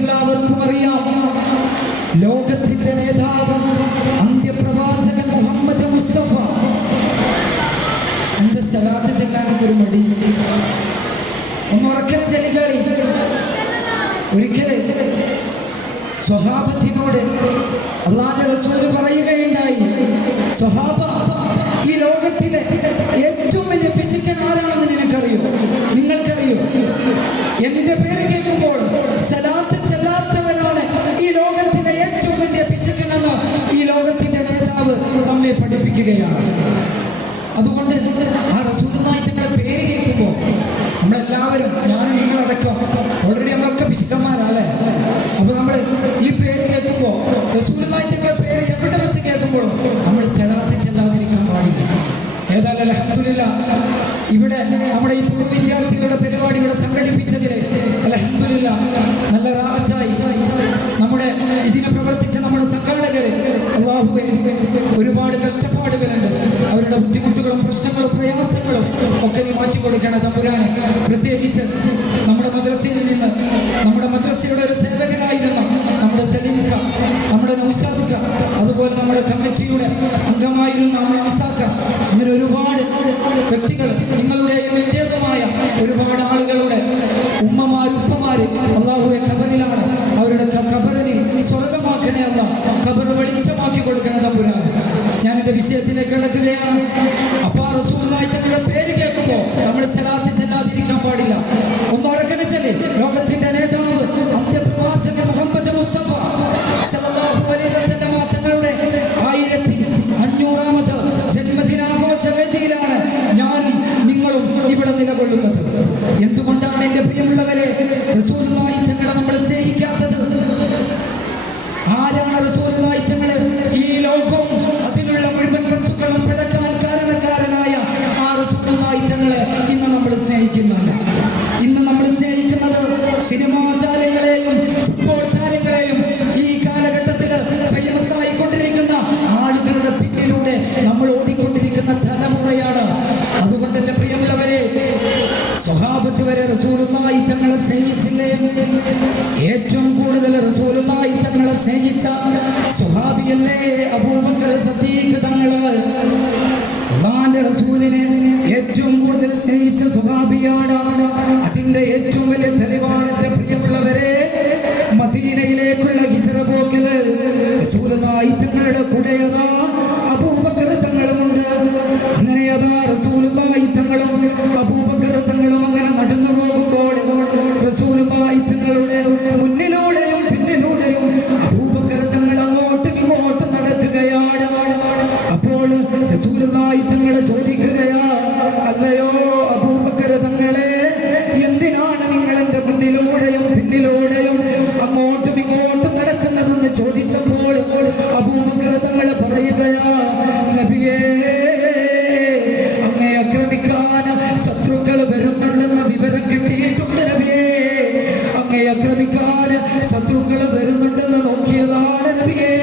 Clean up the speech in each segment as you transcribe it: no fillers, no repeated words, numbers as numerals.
നമുക്കെല്ലാവർക്കും അറിയാം, ലോകത്തിന്റെ നേതാവ് അന്ത്യപ്രവാചകൻ മുഹമ്മദ് മുസ്തഫ. എന്റെ സലാത്ത് ചെല്ലാനൊക്കെ ഒരു മടി, ഒന്നുറക്കൽ ചെല്ലുകളി. ഒരിക്കല് സ്വഹാബത്തിനോട് അല്ലാഹുവിന്റെ റസൂൽ പറയുകയുണ്ടായി, സ്വഹാബ, ഈ ലോകത്തിലെ ഏറ്റവും വലിയ പിശുക്കൻ ആരാണെന്ന് നിനക്കറിയോ? നിങ്ങൾക്കറിയോ? എന്റെ പേര് കേൾക്കുമ്പോൾ സലാത്ത് ചെല്ലാത്തവരാണ് ഈ ലോകത്തിലെ ഏറ്റവും വലിയ പിശുക്കനെന്ന് ഈ ലോകത്തിന്റെ നേതാവ് നമ്മെ പഠിപ്പിക്കുകയാണ്. അതുകൊണ്ട് ആ റസൂലുള്ളാഹി തങ്ങളുടെ പേര് കേൾക്കുമ്പോൾ നമ്മളെല്ലാവരും, ഞാനും നിങ്ങളടക്കം, ഓൾറെഡി നമ്മളൊക്കെ പിശുക്കന്മാരല്ലേ. അപ്പൊ നമ്മൾ ഈ പേര് കേൾക്കുമ്പോൾ, റസൂലുള്ളാഹി തങ്ങളുടെ പേര് എവിടെ വെച്ച് കേൾക്കുമ്പോഴും നമ്മൾ സലാത്ത് ചെല്ലാതിരിക്കാൻ പാടില്ല. ഏതായാലും അൽഹംദുലില്ലാഹ്, ഇവിടെ നമ്മുടെ ഈ പൂർവ്വ വിദ്യാർത്ഥികളുടെ പരിപാടി ഇവിടെ സംഘടിപ്പിച്ചതിൽ അൽഹംദുലില്ലാഹ് നല്ല റാഹത്തായി. നമ്മുടെ ഇതിന് പ്രവർത്തിച്ച നമ്മുടെ സംഘാടകര്, അല്ലാഹുവേ, ഒരുപാട് കഷ്ടപ്പാടുകളുണ്ട്. അവരുടെ ബുദ്ധിമുട്ടുകളും പ്രശ്നങ്ങളും പ്രയാസങ്ങളും ഒക്കെ നീ മാറ്റിക്കൊടുക്കണം തമ്പുരാനെ. പ്രത്യേകിച്ച് നമ്മുടെ മദ്രസയിൽ നിന്ന്, നമ്മുടെ മദ്രസയുടെ ഒരു സേവകനായിരുന്ന നമ്മുടെ സലീംഖ, നമ്മുടെ നൗഷാദ്, അതുപോലെ നമ്മുടെ കമ്മിറ്റിയുടെ അംഗമായിരുന്ന അംസാക്ക, ഇങ്ങനെ ഒരുപാട് വ്യക്തികൾ, നിങ്ങളുടെയും എന്റേതുമായ ഒരുപാട് ആളുകളുടെ ഉമ്മമാര്, ഉപ്പമാര് അല്ലാഹുവേ ഖബറിലാണ്. അവരുടെ ഖബറിനെ സ്വർഗമാക്കണേ അല്ലാ, ഖബർ വെളിച്ചമാക്കി കൊടുക്കണേ തമ്പുരാനെ. ഞാൻ എന്റെ വിഷയത്തിലേക്ക് കിടക്കുകയാണ്. അപ്പാ റസൂലുള്ളാഹി തങ്ങളുടെ പേര് കേൾക്കുമ്പോൾ നമ്മൾ സലാത്ത് ചെല്ലാതിരിക്കാൻ പാടില്ല. ഒന്നുറക്കനെ ചെല്ലി, ലോകത്തിന്റെ നേതാവ് അന്ത്യപ്രവാചകൻ മുഹമ്മദ് മുസ്തഫ സല്ലല്ലാഹു അലൈഹി വസല്ലം തങ്ങളുടെ 1500ാമത് ജന്മദിനാഘോഷ വേദിയിലാണ് ഞാനും നിങ്ങളും ഇവിടെ നിലകൊള്ളുന്നത്. എന്തുകൊണ്ടാണ് എന്റെ പ്രിയമുള്ളവരെ റസൂലുള്ളാഹി തങ്ങളെ നമ്മൾ സ്നേഹിക്കാത്തത്? ആരാണ് റസൂലുള്ളാഹി തങ്ങളെ ഈ ലോകവും അതിലുള്ള മുഴുവൻ വസ്തുക്കളും പിടക്കാൻ കാരണക്കാരനായ ആ റസൂലുള്ളാഹി തങ്ങളെ ഇന്ന് നമ്മൾ സ്നേഹിക്കുന്നില്ല. ഇന്ന് നമ്മൾ സ്നേഹിക്കുന്നത് സിനിമാ താരങ്ങളെയും ഫുട്ബോൾ താരങ്ങളെയും ഈ കാലഘട്ടത്തിൽ ഫേമസ് ആയിക്കൊണ്ടിരിക്കുന്ന ആളുകളുടെ പിന്നിലൂടെ നമ്മൾ ഓടിക്കൊണ്ടിരിക്കുന്ന തലമുറയാണ്. അതുകൊണ്ട് എന്റെ പ്രിയമുള്ളവരെ, സ്വഹാബത്ത് വരെ റസൂലുള്ളാഹി തങ്ങളെ സ്നേഹിച്ചില്ലേ? ഏറ്റവും കൂടുതൽ റസൂലുള്ളാഹി തങ്ങളെ സ്നേഹിച്ച സ്വഹാബിയല്ലേ അബൂബക്കർ സിദ്ദീഖ് തങ്ങള്. അല്ലാഹുവിന്റെ റസൂലിനെ ഏറ്റവും കൂടുതൽ സ്നേഹിച്ച സ്വഹാബിയാണ്. അതിന്റെ ഏറ്റവും വലിയ തെളിവാണ് എന്റെ പ്രിയമുള്ളവരെ, മദീനയിലേക്കുള്ള ഹിജ്റ പോക്കില് റസൂലുള്ളാഹി തങ്ങളുടെ കൂടെ അബൂബക്കർ തങ്ങളുമുണ്ട്. അങ്ങനെ അതാ റസൂലുള്ളാഹി തങ്ങളും അബൂബക്കർ തങ്ങളും അങ്ങനെ നടന്നു പോകുമ്പോൾ റസൂലുള്ളാഹി തങ്ങളുടെ മുന്നിലൂടെയും പിന്നിലൂടെയും അബൂബക്കർ തങ്ങൾ അങ്ങോട്ടും ഇങ്ങോട്ടും നടക്കുകയാണ്. അപ്പോൾ റസൂലുള്ളാഹി തങ്ങളെ ചോദിക്കുകയാ, അല്ലയോ അബൂബക്കർ തങ്ങളെ, എന്തിനാണ് നിങ്ങൾ എന്റെ മുന്നിലൂടെയും പിന്നിലൂടെയും അങ്ങോട്ടും ഇങ്ങോട്ടും നടക്കുന്നതെന്ന് ചോദിച്ചപ്പോൾ അബൂബക്കർ തങ്ങൾ പറയുകയാ, നബിയേ, അങ്ങേ ആക്രമിക്കാൻ ശത്രുക്കൾ വരുന്നുണ്ടെന്ന വിവരം കിട്ടിയിട്ടുണ്ട് നബിയേ. അങ്ങേ ആക്രമിക്കാൻ ശത്രുക്കൾ വരുന്നുണ്ടെന്ന് നോക്കിയതാണ് നബിയേ.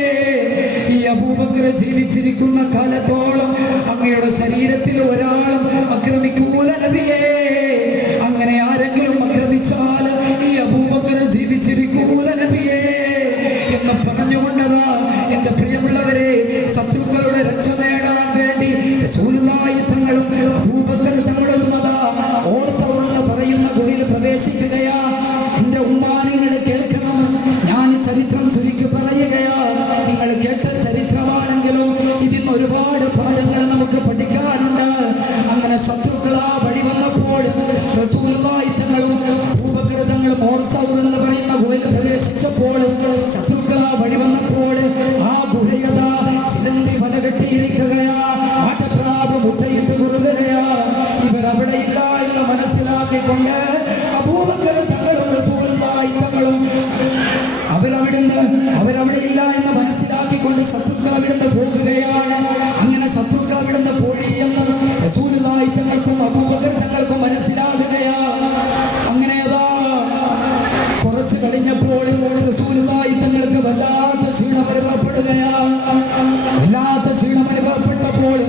ഈ അബൂബക്കർ ജീവിച്ചിരിക്കുന്ന കാലത്തോളം അങ്ങയുടെ ശരീരത്തിൽ ഒരാളും ആക്രമിക്കൂല നബിയേ. അങ്ങനെ ആരെങ്കിലും ആക്രമിച്ചാൽ ഈ അബൂബക്കർ ജീവിച്ചിരിക്കൂല നബിയേ എന്ന് പറഞ്ഞുകൊണ്ടതാ എന്റെ പ്രിയമുള്ളവരെ, ശത്രുക്കളുടെ രക്ഷ നേടാൻ വേണ്ടി റസൂലുള്ളാഹി തങ്ങളും അബൂബക്കർ തങ്ങളും അതാ ഓർത്തവർന്ന് പറയുന്ന ഗുഹയിൽ പ്രവേശിക്കുകയാ. എന്റെ ഉമ്മാനിങ്ങൾ കേൾക്കണം, ഞാൻ ചരിത്രം ചുരുക്കി പറയുകയാ. നിങ്ങൾ കേട്ട ചരിത്രമാണെങ്കിലും ഇതിന്ന് ഒരുപാട് പാഠങ്ങൾ നമുക്ക് പഠിക്കാനുണ്ട്. അങ്ങനെ ശത്രുക്കൾ ആ വഴി വന്നപ്പോൾ റസൂലുള്ളാഹി തങ്ങളും അബൂബക്കർ തങ്ങളും ഓർസൗർ എന്ന് പറയുന്ന ഗുഹയിൽ പ്രവേശിച്ചപ്പോൾ ശത്രുക്കൾ ആ വഴി വന്നപ്പോൾ ആ ഗുഹയതാ ചിലന്തി വല കെട്ടിയിരിക്കുകയാ, ആട്ടപ്രാവ് മുട്ടയിട്ട് കുറുകയാ. ഇവർ അവിടെ ഇല്ല എന്ന് മനസ്സിലാക്കിക്കൊണ്ട് അബൂബക്കർ തങ്ങളും റസൂലുള്ളാഹി തങ്ങളും അവരവിടെ ഇല്ല എന്ന് മനസ്സിലാക്കിക്കൊണ്ട് ശത്രുക്കൾ അവിടുന്ന് പോകുകയാണ്. അങ്ങനെ ശത്രുക്കൾ അവിടുന്ന് പോയി എന്ന് റസൂലുള്ളാഹി തങ്ങൾക്കും അബൂബക്കർ തങ്ങൾക്കും മനസ്സിലാകുകയാ. അങ്ങനെ അതാ കുറച്ച് കഴിഞ്ഞപ്പോൾ റസൂലുള്ളാഹി തങ്ങൾക്ക് വല്ലാത്ത ക്ഷീണം അനുഭവപ്പെടുകയാ. വല്ലാത്ത ക്ഷീണം അനുഭവപ്പെട്ടപ്പോൾ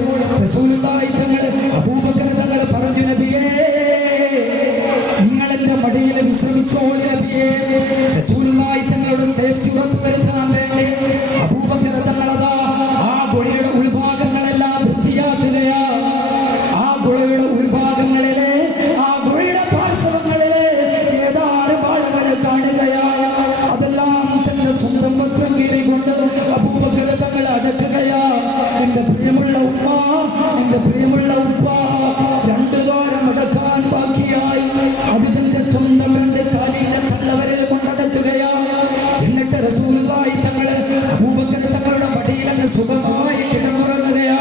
റസൂലുള്ളാഹി തങ്ങൾ അബൂബക്കർ തങ്ങൾ പറഞ്ഞു, നബിയേ, നിങ്ങൾ എന്റെ മടിയിൽ വിശ്രമിച്ചോളി നബിയേ. റസൂലുള്ളാഹി തങ്ങളുടെ സേഫ്റ്റി ഉറപ്പുവരുത്താൻ വേണ്ടി അബൂബക്കർ തങ്ങളതാ ആ ഗുഹയുടെ ഉൾഭാഗങ്ങളെല്ലാം വൃത്തിയാക്കുകയാ. ആ ഗുഹയുടെ ഉൾഭാഗങ്ങളിലെ ആ ഗുഹയുടെ പാർശ്വങ്ങളിലെ ഏതാനും ആളുകൾ കാണുകയാ. അതെല്ലാം തന്റെ സ്വന്തം വസ്ത്രം കീറിക്കൊണ്ട് അബൂബക്കർ തങ്ങൾ അടക്കുകയാ. എന്റെ പ്രിയമുള്ള ഉമ്മ, എന്റെ പ്രിയമുള്ള ഉപ്പ, രണ്ടു ദ്വാരം അടക്കാൻ ബാക്കിയായി. അത് തന്റെ സ്വന്തം രണ്ട് കാലിന്റെ തള്ളവരിൽ കൊണ്ടടക്കുകയാ. എന്നിട്ട് റസൂലുള്ളാഹി തങ്ങള് അബൂബക്കർ തങ്ങളുടെ മടിയിലങ്ങ് സുഖമായി കിടന്നുറങ്ങുകയാ.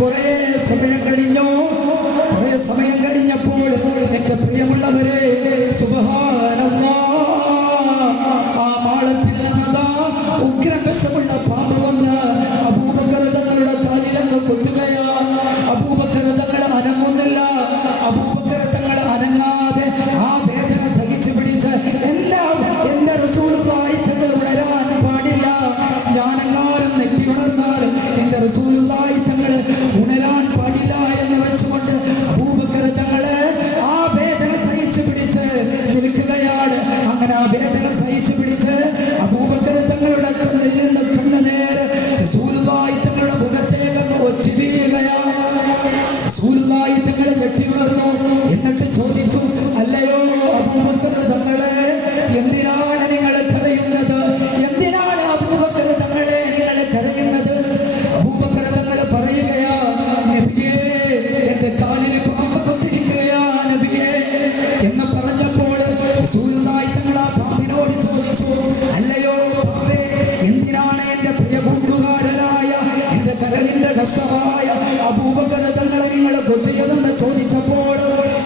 കുറെ സമയം കഴിഞ്ഞു. കുറെ സമയം കഴിഞ്ഞപ്പോൾ എന്റെ പ്രിയമുള്ളവരെ, സുബ്ഹാനല്ലാഹ്, ആ മാളത്തിൽ നിന്നതാ ഉഗ്രവിഷമുള്ള പാമ്പ് വന്ന് അബൂബക്കർ തങ്ങളുടെ കാലിലങ്ങ് കൊത്തുകയാ. അബൂബക്കർ തങ്ങൾ അനങ്ങുന്നില്ല. അബൂബക്കർ തങ്ങൾ അനങ്ങാതെ ആ വേദന സഹിച്ചു പിടിച്ച് എന്റെ റസൂലുള്ളാഹി തങ്ങൾ ഉണരാൻ പാടില്ല, ഞാനെങ്ങാനും നെറ്റി ഉണർന്നാൽ എന്റെ റസൂലുള്ളാഹി തങ്ങൾ ഉണരാൻ പാടില്ല എന്ന് വെച്ചുകൊണ്ട് അബൂബക്കർ തങ്ങള് ആ വേദന സഹിച്ചു പിടിച്ച് നിൽക്കുകയാണ്. അങ്ങനെ ആ വേദന സഹിച്ചു പിടിച്ച് അബൂബക്കർ തങ്ങളുടെ കണ്ണിൽ നിന്ന് കണ്ണുനേരെ റസൂലുള്ളാഹി തങ്ങളുടെ മുഖത്തേക്ക് ഒറ്റ വീഴുകയാണ്. റസൂലുള്ളാഹി തങ്ങൾ വെട്ടി ഉണർന്നു. എന്നിട്ട് ചോദിച്ചു, അല്ലയോ അബൂബക്കർ തങ്ങളെ, എന്തിനാണ് നിങ്ങൾ കരയുന്നത്? എന്തിനാണ് അബൂബക്കർ തങ്ങളെ നിങ്ങൾ കരയുന്നത്? അബൂബക്കർ തങ്ങൾ പറയുകയാ, നബിയേ, എന്റെ കാലിൽ പാമ്പ് കൊത്തിരിക്കുകയാ നബിയേ എന്ന് പറഞ്ഞപ്പോൾ റസൂലുള്ളാഹി തങ്ങൾ ആ പാമ്പിനോട് ചോദിച്ചു, അല്ലയോ പാമ്പേ, എന്തിനാണ് എന്റെ പ്രിയ കൂട്ടുകാരനായ എന്റെ കരളിന്റെ കഷ്ടമായ അബൂബക്കർ തങ്ങളെ നിങ്ങൾ കൊത്തിയതെന്ന് ചോദിച്ചപ്പോൾ,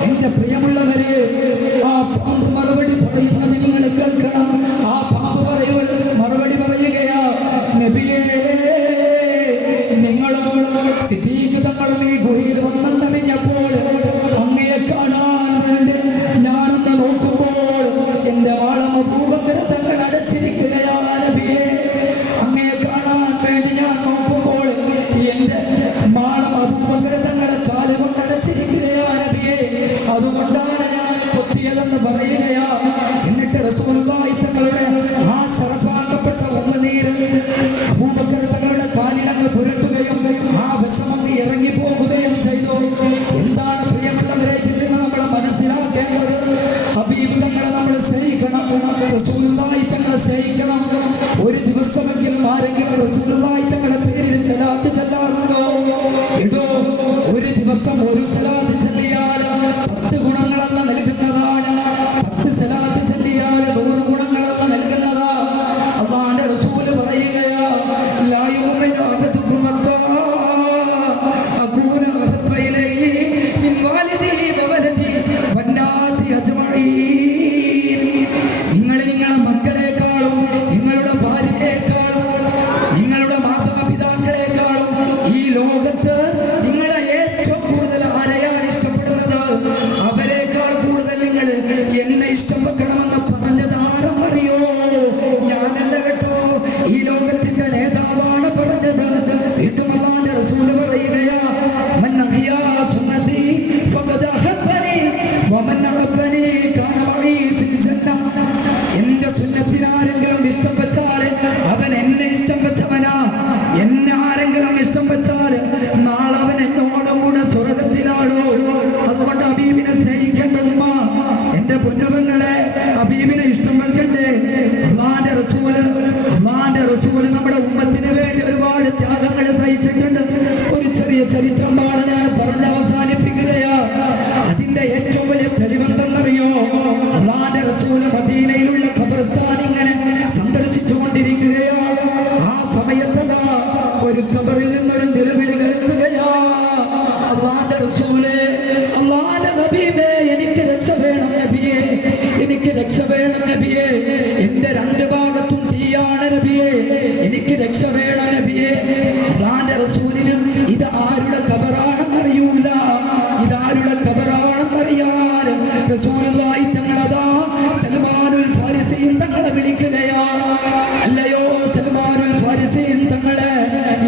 എന്റെ പ്രിയമുള്ളവരെ, ആ പാമ്പ് മറുപടി പറയുന്നത് നിങ്ങൾ കേൾക്കണം. ആ പാമ്പ് മറുപടി പറയുകയാ, നബിയേ, നിങ്ങളോട് സിദ്ദീഖ് തങ്ങളും ഈ ഗുഹയിൽ വന്നെന്നറിഞ്ഞപ്പോൾ അങ്ങയെ കാണാൻ വേണ്ടി ഞാനൊന്ന് നോക്കുമ്പോൾ എന്റെ മാളം അബൂബക്കർ തങ്ങൾ അടച്ചിരിക്കുകയാ നബിയേ. അങ്ങയെ കാണാൻ വേണ്ടി ഞാൻ നോക്കുമ്പോൾ എന്റെ മാളം അബൂബക്കർ തങ്ങളെ കാലുകൊണ്ട് അടച്ചിരിക്കുകയാ നബിയേ. അതുകൊണ്ടാണ് ഞാൻ കൊത്തിയതെന്ന് പറയുകയാ. എന്നിട്ട് റസൂലുള്ളാഹി തങ്ങളുടെ ആ ശറഫാക്കപ്പെട്ട ഉമ്മനീര് അബൂബക്കർ തങ്ങളുടെ കാലിലങ്ങ് പുരട്ടുകയും ആ വിഷമങ്ങ് ഇറങ്ങി പോകുകയും ചെയ്തു. എന്താണ് പ്രിയമുള്ളവരെ ഇതിന് നമ്മൾ മനസ്സിലാക്കേണ്ടത്? ഹബീബ് തങ്ങളെ നമ്മൾ സ്നേഹിക്കണം, റസൂലുള്ളാഹി തങ്ങളെ സ്നേഹിക്കണം. ഒരു ദിവസമെങ്കിലും ആരെങ്കിലും റസൂലുള്ളാഹി തങ്ങളുടെ പേരിൽ സലാത്ത് ചൊല്ലാറുണ്ടോ? ഇതോ ഒരു ദിവസം ഒരു സലാത്ത് ചൊല്ലിയാൽ 10 ഗുണങ്ങളെന്ന് നൽകുന്നതാണ്. 10 സലാത്ത് ചൊല്ലിയാൽ 100 ഗുണങ്ങളെന്ന് നൽകുന്നതാ. അല്ലാഹുവിന്റെ റസൂൽ പറയുകയാ, ലാ യുമിനു അഹദുകും ഹത്താ അകൂന അഹബ്ബ ഇലൈഹി മിൻ വാലിദിഹി വവലദിഹി വന്നാസി അജ്മഈൻ. നിങ്ങൾ നിങ്ങളുടെ മക്കളെക്കാളും നിങ്ങളുടെ ഭാര്യയെക്കാളും നിങ്ങളുടെ മാതാപിതാക്കളെക്കാളും ഈ ലോകത്ത് നിങ്ങളെ ഏറ്റവും കൂടുതൽ ആരെയാണ് ഇഷ്ടപ്പെടുന്നത്? അവരെക്കാൾ കൂടുതൽ നിങ്ങൾ എന്നെ ഇഷ്ടപ്പെടണമെന്ന് പറഞ്ഞത് ആരും അറിയോ? ഞാനല്ല കേട്ടോ, ഈ ലോകത്തിന്റെ നേതാവാണ് പറഞ്ഞത്. വീണ്ടും അല്ലാഹുവിന്റെ റസൂൽ പറയുകയാ, മൻ അഹ്യാ സുന്നതി ഫഖദ് അഹബ്ബനി വമൻ അഹബ്ബനി കാന മഈ ഫിൽ ജന്ന. എന്റെ സുന്നത്തിനെ ആരെങ്കിലും ഇഷ്ടം വെച്ചാൽ അവൻ എന്നെ ഇഷ്ടം വെച്ചവനാ. എന്നെ ആരെങ്കിലും ഇഷ്ടം വെച്ചാൽ നാളെ അവൻ എന്നോടുകൂടെ സ്വർഗ്ഗത്തിലാണോ. അതുകൊണ്ട് ഹബീബിനെ സ്നേഹിക്കേണ്ട ഉമ്മ, എന്റെ പൊന്നുപെങ്ങളെ, ഹബീബിനെ ഇഷ്ടം വെക്കണ്ടേ? അല്ലാഹുവിന്റെ റസൂല് നമ്മുടെ ഉമ്മത്തിന് വേണ്ടി ഒരുപാട് ത്യാഗങ്ങൾ സഹിച്ചിട്ടുണ്ട്. ഒരു ചെറിയ ചരിത്രമാണ് ഞാൻ പറഞ്ഞ് അവസാനിപ്പിക്കുകയാ. അതിന്റെ ഏറ്റവും വലിയ തെളിവെന്തെന്നറിയോ? അല്ലാഹുവിന്റെ റസൂല് മദീനയിലുള്ള ഖബർസ്ഥാൻ ഇങ്ങനെ സന്ദർശിച്ചു കൊണ്ടിരിക്കുകയാണ്. ആ സമയത്തതാ ഒരു ഖബറിൽ നിന്നൊരു നിലവിളി കേൾക്കുകയാ, അല്ലാഹുവിന്റെ റസൂലേ, അല്ലാഹുവിന്റെ ഹബീബേ, എനിക്ക് രക്ഷ വേണം നബിയേ, എനിക്ക് രക്ഷ വേണം നബിയേ. എന്റെ 2 ഭാഗത്തും തീയാണ് നബിയേ, എനിക്ക് രക്ഷ വേണം നബിയേ. അല്ലാഹുവിന്റെ റസൂലിന് ഇത് ആരുടെ ഖബറാണെന്നറിയൂല. ഇതാരുടെ ഖബറാണെന്നറിയാൻ റസൂലുള്ളാഹി തങ്ങളതാ സൽമാനുൽ ഫാരിസി തങ്ങളെ വിളിക്കുകയാണ്. അല്ലയോ സൽമാനുൽ ഫാരിസി തങ്ങളെ,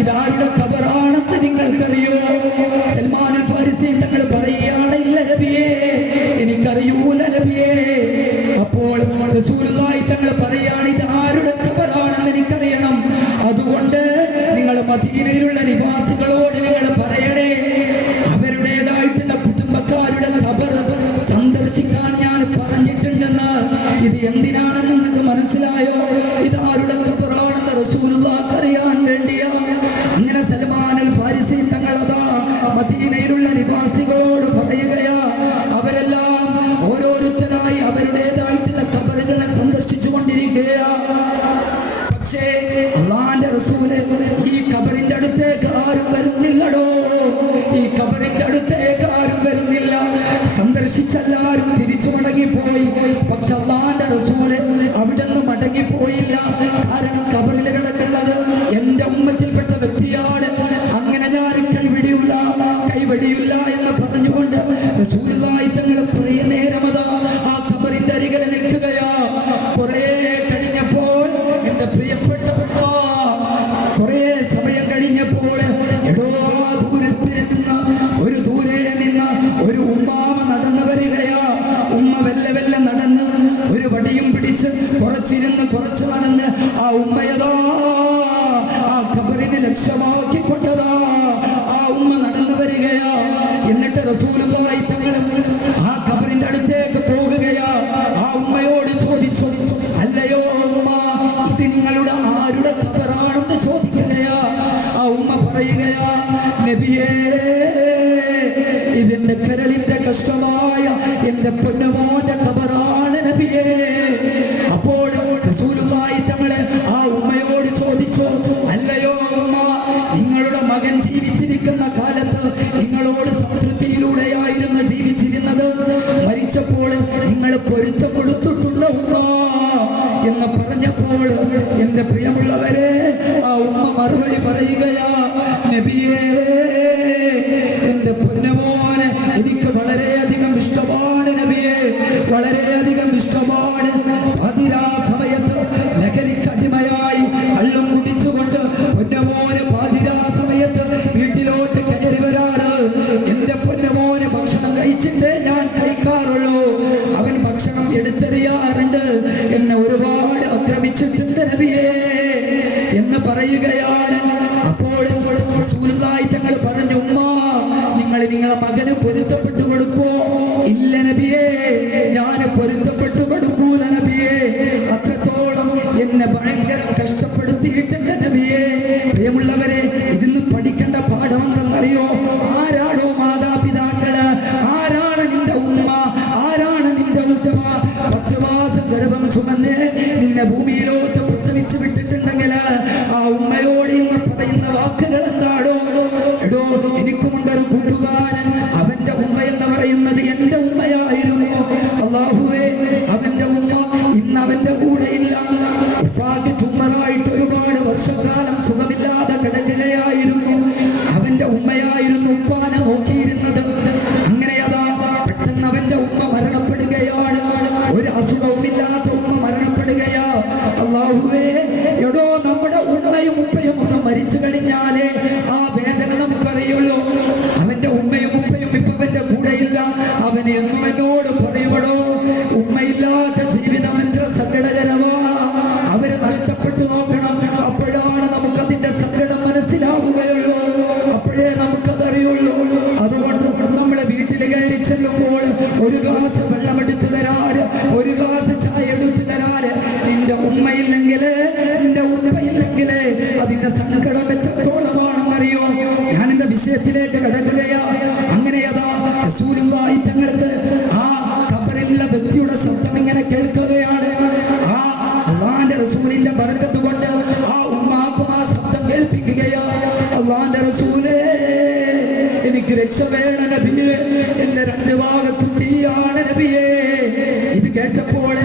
ഇതാരുടെ ഖബറാണെന്ന് നിങ്ങൾക്കറിയോ? സൽമാനുൽ ഫാരിസി തങ്ങൾ പറയുകയാണ്, ഇല്ല നബിയേ, എനിക്കറിയൂല നബിയേ. അപ്പോൾ റസൂലുള്ളാഹി തങ്ങൾ പറയാണ് ഇത് ആരുടെ ഖബറാണെന്ന് എനിക്കറിയണം. അതുകൊണ്ട് നിങ്ങൾ മദീനയിലുള്ള നിവാസികളോട് നിങ്ങൾ പറയണേ, അവരുടേതായിട്ടുള്ള കുടുംബക്കാരുടെ ഖബർ സന്ദർശിക്കാൻ ഞാൻ പറഞ്ഞിട്ടുണ്ടെന്ന്. ഇത് എന്തിനാണെന്ന് നിങ്ങൾക്ക് മനസ്സിലായോ? ഇത് ആരുടെ ഖബറാണെന്ന് റസൂലുള്ളാഹിക്ക് അറിയാൻ വേണ്ടിയാ. അങ്ങനെ സൽമാൻ അൽ ഫാരിസി തങ്ങളതാ മദീനയിലുള്ള നിവാസികളോട് പറയുകയാ. അവരെല്ലാം ഓരോരുത്തരായി അവരുടേതായിട്ടുള്ള ഖബറുകളെ സന്ദർശിച്ചു കൊണ്ടിരിക്കുകയാ. പക്ഷേ അല്ലാഹുവിന്റെ റസൂല് ഈ ഖബറിന്റെ അടുത്തേക്ക് ആരും വരുന്നില്ലടോ. ഈ ഖബറിന്റെ അടുത്തേക്ക് ആരും വരുന്നില്ല. സന്ദർശിച്ചെല്ലാവരും തിരിച്ചു മടങ്ങിപ്പോയി. പക്ഷെ അല്ലാഹുവിന്റെ റസൂല് അവിടെ നിന്ന് മടങ്ങിപ്പോയില്ല. കാരണം ഖബറിൽ കിടക്കുന്നത് എന്റെ ഉമ്മത്തിൽപ്പെട്ട വ്യക്തിയാണ്. അങ്ങനെ ഞാൻ കൈവടിയില്ല എന്ന് പറഞ്ഞുകൊണ്ട് റസൂലുള്ളാഹി തങ്ങൾ കുറേ നേരം ആ ഖബറിന്റെ അരികിൽ നിൽക്കുകയാ. കുറേ കഴിഞ്ഞപ്പോൾ എന്റെ പ്രിയപ്പെട്ട കുറേ സമയം കഴിഞ്ഞപ്പോൾ ദൂരെ നിന്ന് ഒരു ഉമ്മാമ നടന്നു വരികയാ. ഉമ്മ വെല്ലെ നടന്ന് ഒരു വടിയും പിടിച്ച് കുറച്ച് നടന്ന് ആ ഉമ്മയതാ ആ ഖബറിനെ ലക്ഷ്യമാക്കിക്കൊണ്ടതാ ആ ഉമ്മ നടന്നു വരികയാ. എന്നിട്ട് റസൂലുള്ളാഹി തങ്ങൾ ആ ഖബറിന്റെ അടുത്തേക്ക് പോകുകയാ. ആ ഉമ്മയോട് ചോദിച്ചു, അല്ലയോ ഉമ്മ, ഇത് നിങ്ങളുടെ ആരുടെ ഖബറാണെന്ന് ചോദിക്കുകയാ. ആ ഉമ്മ പറയുകയാ, നബിയേ, ഇതെന്റെ കരളിന്റെ കഷ്ടമായ എന്റെ പൊന്നുമോന്റെ ഖബറാണ് നബിയേ. അപ്പോൾ റസൂലുള്ളാഹി തങ്ങൾ ആ ഉമ്മയോട് ചോദിച്ചു, അല്ലയോ ഉമ്മ, നിങ്ങളുടെ മകൻ ജീവിച്ചിരിക്കുന്ന കാലത്ത് നിങ്ങളോട് സംതൃപ്തിയിലൂടെയായിരുന്നു ജീവിച്ചിരുന്നത്. മരിച്ചപ്പോൾ നിങ്ങൾ പൊരുത്തം കൊടുത്തിട്ടുണ്ടോ ഉമ്മ എന്ന് പറഞ്ഞപ്പോൾ എന്റെ പ്രിയമുള്ളവരെ ആ ഉമ്മ മറുപടി പറയുകയാ, നബിയേ, എന്റെ പൊന്നുമോനെ എനിക്ക് വളരെയധികം ഇഷ്ടമാണ് നബിയേ, വളരെയധികം ഇഷ്ടമാണ്. അതിരാ സമയത്ത് ലഹരിക്കടിമയായി കള്ളും കുടിച്ചുകൊണ്ട് പൊന്നുമോനെ പാതിരാ സമയത്ത് വീട്ടിലോട്ട് കയറി വരാറ്. എന്റെ പൊന്നുമോനെ ഭക്ഷണം കഴിച്ചിട്ടേ ഞാൻ കഴിക്കാറുള്ളൂ. അവൻ ഭക്ഷണം എടുത്തെറിയാറുണ്ട്. എന്നെ ഒരുപാട് ആക്രമിച്ചിട്ടുണ്ട് നബിയേ എന്ന് പറയുകയാണ്. അപ്പോൾ റസൂലുള്ളാഹി തങ്ങൾ പറഞ്ഞു, ഉമ്മ, നിങ്ങൾ നിങ്ങളെ മകന് പൊരുത്തപ്പെട്ടു കൊടുക്കോ? ഇല്ല നബിയേ, ഞാൻ പൊരുത്തപ്പെട്ടു കൊടുക്കൂല നബിയേ. അത്രത്തോളം എന്നെ ഭയങ്കര കഷ്ടപ്പെടുത്തിയിട്ടുണ്ട് നബിയേ. പ്രിയമുള്ളവരെ, ഇതിന്ന് പഠിക്കേണ്ട പാഠം എന്തെന്നറിയോ? ആരാണോ മാതാപിതാക്കള്, ആരാണ് നിന്റെ ഉമ്മ, ആരാണ് നിന്റെ ഉമ്മ, 10 മാസം ഗർഭം ചുമന്ന് നിന്നെ ഭൂമിയിലോട്ട് പ്രസവിച്ചു വിട്ടിട്ടുണ്ടെങ്കിൽ ആ ഉമ്മയോട് ഇന്ന് പറയുന്ന വാക്കുകൾ എന്താണോ? എടോ, എനിക്കുമുണ്ടൊരു കൂട്ടുകാരൻ, അവന്റെ ഉമ്മ എന്ന് പറയുന്നത് എന്റെ ഉമ്മയായിരുന്നു. അല്ലാഹുവേ, അവന്റെ ഉമ്മ ഇന്ന് അവന്റെ കൂടെ ഇല്ല. ഉപ്പാക്ക് ട്യൂമറായിട്ട് ഒരുപാട് വർഷക്കാലം സുഖമില്ലാതെ കിടക്കുകയായിരുന്നു. അവന്റെ ഉമ്മയായിരുന്നു ഉപ്പാനെ നോക്കിയിരുന്നത്. അങ്ങനെ അതാ പെട്ടെന്ന് അവന്റെ ഉമ്മ മരണപ്പെടുകയാണ്. ഒരു അസുഖവുമില്ലാത്ത ഉമ്മ മരണപ്പെടുകയാ. അല്ലാഹുവേ, എടോ, നമ്മുടെ ഉമ്മയും ഉപ്പയും ഒക്കെ മരിച്ചു കഴിഞ്ഞാലേ ആ വേദന നമുക്കറിയുള്ളൂ. അവന്റെ ഉമ്മയും ഉപ്പയും ഇപ്പൊ അവന്റെ കൂടെയില്ല. അവന് എന്നും എന്നോട് പറയുമടോ, ഉമ്മയില്ലാത്ത ജീവിതം എത്ര സങ്കടകരമാ. അവര് നഷ്ടപ്പെട്ടു നോക്കണം. അപ്പോഴാണ് നമുക്കതിന്റെ സങ്കടം മനസ്സിലാവുകയുള്ളൂ. അപ്പോഴേ നമുക്കതറിയുള്ളൂ. അതുകൊണ്ട് നമ്മളെ വീട്ടിൽ കയറി ചെല്ലുമ്പോൾ ഒരു ഗ്ലാസ് വെള്ളം എടുത്തു തരാറ്, ഒരു ഗ്ലാസ് ചായ എടുത്തു തരാറ് നിന്റെ ഉമ്മയില്ലെങ്കിൽ, നിന്റെ ഉമ്മയില്ലെങ്കിൽ അതിന്റെ സങ്കടം എത്രത്തോളമാണെന്നറിയോ? ഞാൻ എന്റെ വിഷയത്തിലേക്ക് കടക്കുകയാ. അങ്ങനെ അതാ റസൂലുള്ളാഹി തങ്ങൾക്ക് ആ ഖബറിലുള്ള വ്യക്തിയുടെ ശബ്ദം ഇങ്ങനെ കേൾക്കുകയാണ്. ആ അല്ലാഹുവിന്റെ റസൂലിന്റെ ബറക്കത്ത് കൊണ്ട് ആ ഉമ്മാക്കും ആ ശബ്ദം കേൾപ്പിക്കുകയാ. അല്ലാഹുവിന്റെ റസൂലേ, എനിക്ക് രക്ഷ വേണം നബിയേ, എന്റെ 2 ഭാഗത്തും തീയാണ് നബിയേ. ഇത് കേട്ടപ്പോൾ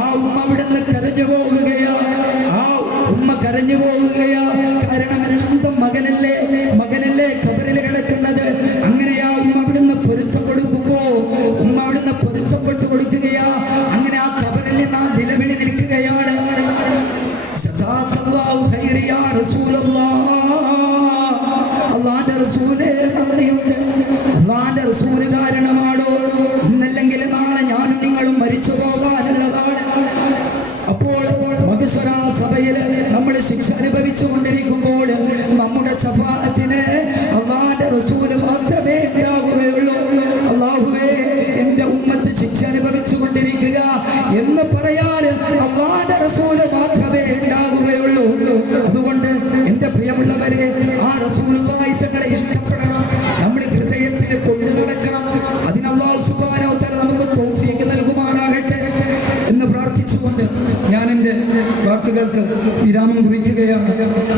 ആ ഉമ്മ അവിടെ നിന്ന് കരഞ്ഞു പോവുകയാ. ആ ഉമ്മ കരഞ്ഞു പോവുകയാ. കാരണം സ്വന്തം മകനല്ലേ ഖബറിൽ കിടക്കുന്നത്. അങ്ങനെ ആ ഉമ്മ അവിടുന്ന് പൊരുത്തം കൊടുക്കുമ്പോ ഉമ്മ അവിടുന്ന് പൊരുത്തപ്പെട്ടു കൊടുക്കുകയാ. അങ്ങനെ ആ ഖബറിൽ നിന്ന് ആ നിലവിളി നിൽക്കുകയാണ്, ജസാക്കല്ലാഹു ഖൈറ യാ റസൂലല്ലാഹ്. അല്ലാഹുവിന്റെ റസൂലേ, നന്ദിയുണ്ട്. അല്ലാഹുവിന്റെ റസൂല് കാരണമാണോ ഇന്നല്ലെങ്കിൽ നാളെ ഞാനും നിങ്ങളും മരിച്ചു പോകാനുള്ളതാണ്. അപ്പോൾ പാറയിൽ നമ്മൾ ശിക്ഷ അനുഭവിച്ചു കൊണ്ടിരിക്കുമ്പോൾ നമ്മുടെ ശഫാഅത്തിന് അല്ലാഹുവിന്റെ റസൂൽ മാത്രമേ ഉണ്ടാവുകയുള്ളൂ. അല്ലാഹുവേ, എൻ്റെ ഉമ്മത്ത് ശിക്ഷ അനുഭവിച്ചു കൊണ്ടിരിക്കുക എന്ന് പറയാൻ അല്ലാഹുവിന്റെ റസൂൽ മാത്രമേ ഉണ്ടാവുകയുള്ളൂ. അതുകൊണ്ട് എൻ്റെ പ്രിയമുള്ളവരെ, ആ റസൂലുള്ളാഹി തങ്ങളെ ഇഷ്ടപ്പെടണം, നമ്മുടെ ഹൃദയത്തിൽ കൊണ്ടു നടക്കണം. അതിന് അല്ലാഹു സുബ്ഹാനഹു വ തആല നമുക്ക് തൗഫീഖ് നൽകുമാറാകട്ടെ എന്ന് പ്രാർത്ഥിച്ചുകൊണ്ട് ഞാൻ എൻ്റെ വാക്കുകൾക്ക് വിരാമം കുറിക്കുകയാണ്.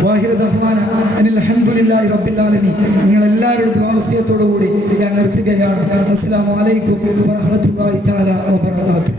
വാഹിറു ദഅ്വാന അനിൽ ഹംദുലില്ലാഹി റബ്ബിൽ ആലമീൻ. നിങ്ങളെല്ലാവരുടെ ദുആവസിയത്തോടു കൂടി ഞാൻ നിർത്തുകയാണ്. അസ്സലാമു അലൈക്കും വറഹ്മത്തുള്ളാഹി തആല വബറകാതുഹു.